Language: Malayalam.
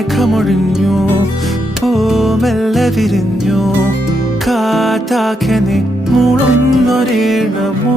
കാർമേഘമൊഴിഞ്ഞു പൂമെല്ലെ വിരിഞ്ഞു കാറ്റാക്കെ നീ മൂളുന്നൊരീണമോ